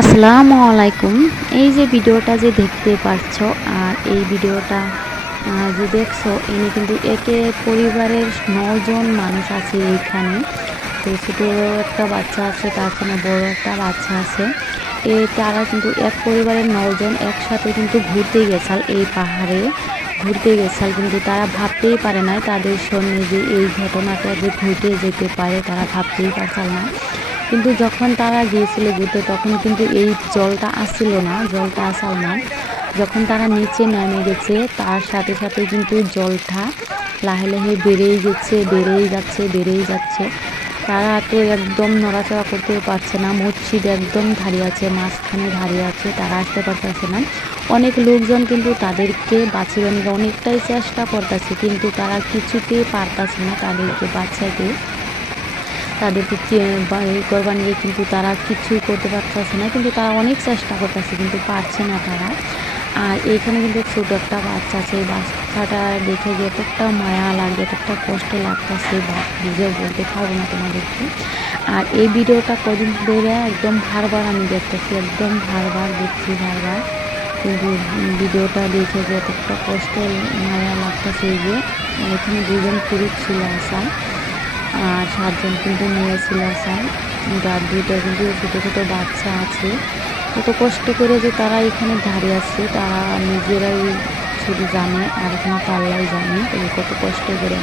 আসসালামু আলাইকুম। এই যে ভিডিওটা যে দেখতে পাচ্ছ আর এই ভিডিওটা যে দেখছ, এনে কিন্তু একে পরিবারের নজন মানুষ আছে এইখানে তো ছোটো একটা বাচ্চা আছে, তার সঙ্গে বড় একটা বাচ্চা আছে। এ তারা কিন্তু এক পরিবারের নজন একসাথে কিন্তু ঘুরতে গেছাল এই পাহাড়ে ঘুরতে গেছাল কিন্তু তারা ভাবতেই পারে নাই তাদের সঙ্গে যে এই ঘটনাটা যে ঘটে যেতে পারে, তারা ভাবতেই পারছাল না। কিন্তু যখন তারা গিয়েছিল ঘুরতে তখন কিন্তু এই জলটা আসছিল না, জলটা আসাল না যখন তারা নিচে নেমে গেছে, তার সাথে সাথে কিন্তু জলটা লাহে লাহে বেড়েই গেছে, বেড়েই যাচ্ছে বেড়েই যাচ্ছে। তারা তো একদম নড়াচড়া করতে পারছে না, মসজিদ একদম দাঁড়িয়ে আছে, মাঝখানে দাঁড়িয়ে আছে, তারা আসতে পারতেছে না। অনেক লোকজন কিন্তু তাদেরকে বাঁচিয়ে অনেকটাই চেষ্টা করতেছে, কিন্তু তারা কিছুতেই পারতাছে না তাদেরকে বাচ্চাকে তাদেরকে করবার নিয়ে কিন্তু তারা কিছুই করতে পারতেছে না, কিন্তু তারা অনেক চেষ্টা করতেছে, কিন্তু পারছে না তারা। আর এইখানে কিন্তু ছোট একটা বাচ্চা আছে, এই বাচ্চাটা দেখে যে এতটা মায়া লাগে এতটা কষ্ট লাগতেছে বা বুঝে বলতে পারব না তোমাদেরকে। আর এই ভিডিওটা কদিন ধরে একদম বারবার আমি দেখতেছি, একদম বারবার দেখছি, বারবার। কিন্তু ভিডিওটা দেখে যে এতটা কষ্ট, মায়া লাগতেছে, এই যে, এখানে দুজন পুরুষ ছিল আসার আর সাতজন কিন্তু মেয়ে ছিল আসার আর দুইটা কিন্তু ছোটো ছোটো বাচ্চা আছে। কত কষ্ট করে যে তারা এখানে দাঁড়িয়ে আছে, তারা নিজেরাই শুধু জানে আর এখানে তাল্লাই জানে এই কত কষ্ট করে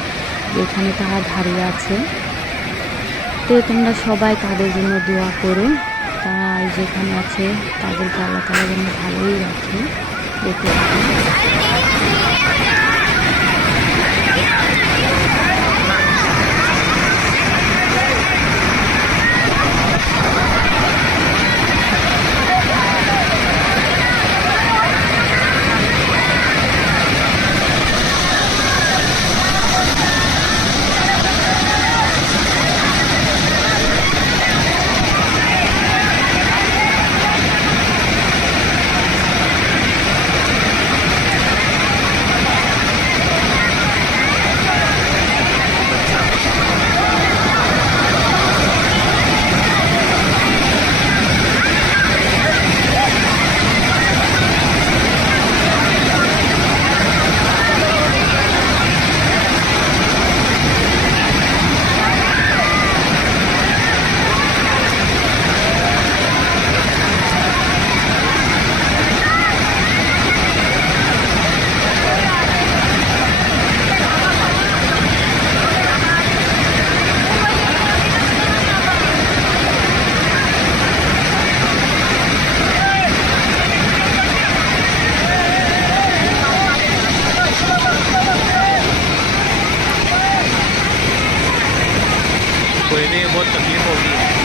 যে এখানে তারা দাঁড়িয়ে আছে। তো তোমরা সবাই তাদের জন্য দোয়া করো। তারা যেখানে আছে, তাদেরকে আল্লাহ তালা যেন ভালোই রাখে। দেখে থাকো। 我等候你。